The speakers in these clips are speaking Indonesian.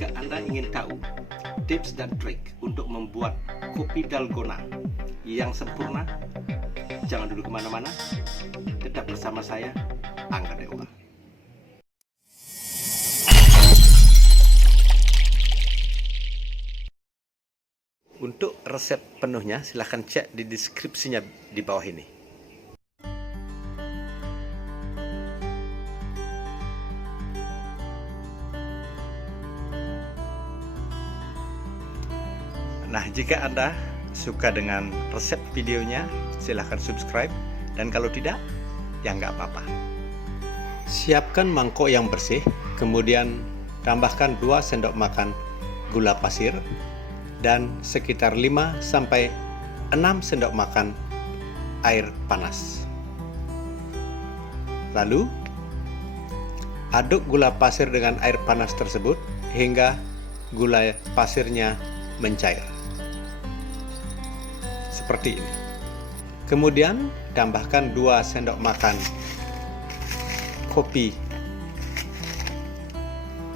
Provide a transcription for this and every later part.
jika Anda ingin tahu tips dan trik untuk membuat kopi dalgona yang sempurna, jangan dulu kemana-mana, tetap bersama saya, Angga Dewa. Untuk resep penuhnya silahkan cek di deskripsinya di bawah ini. Nah, jika Anda suka dengan resep videonya, silahkan subscribe, dan kalau tidak, ya nggak apa-apa. Siapkan mangkok yang bersih, kemudian tambahkan 2 sendok makan gula pasir dan sekitar 5-6 sendok makan air panas. Lalu aduk gula pasir dengan air panas tersebut hingga gula pasirnya mencair seperti ini. Kemudian tambahkan 2 sendok makan kopi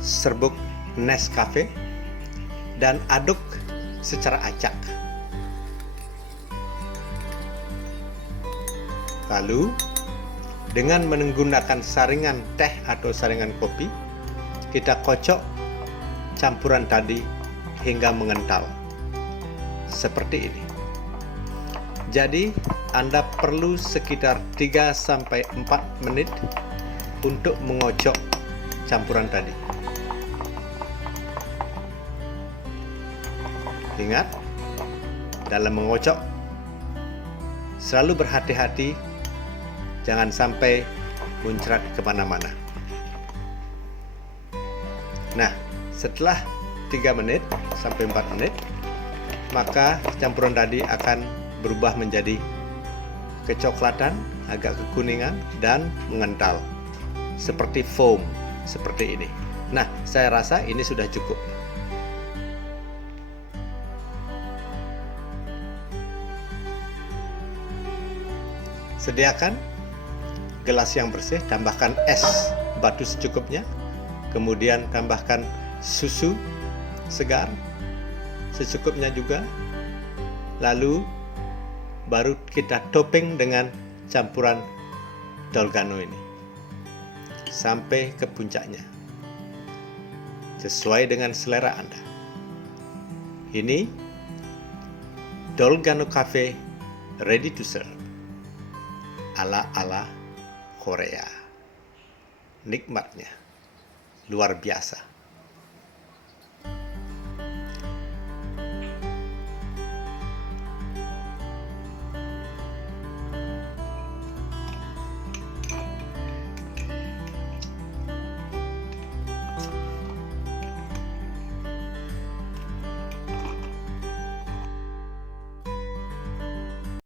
serbuk Nescafe dan aduk secara acak. Lalu dengan menggunakan saringan teh atau saringan kopi, kita kocok campuran tadi hingga mengental seperti ini. Jadi Anda perlu sekitar 3-4 menit untuk mengocok campuran tadi. Ingat, dalam mengocok selalu berhati-hati, jangan sampai muncrat kemana-mana. Nah, setelah 3 menit sampai 4 menit, maka campuran tadi akan berubah menjadi kecoklatan, agak kekuningan, dan mengental seperti foam, seperti ini. Nah, saya rasa ini sudah cukup. Sediakan gelas yang bersih, tambahkan es batu secukupnya, kemudian tambahkan susu segar secukupnya juga, lalu baru kita topping dengan campuran dalgona ini sampai ke puncaknya sesuai dengan selera Anda. Ini Dalgona Cafe ready to serve ala Korea. Nikmatnya luar biasa.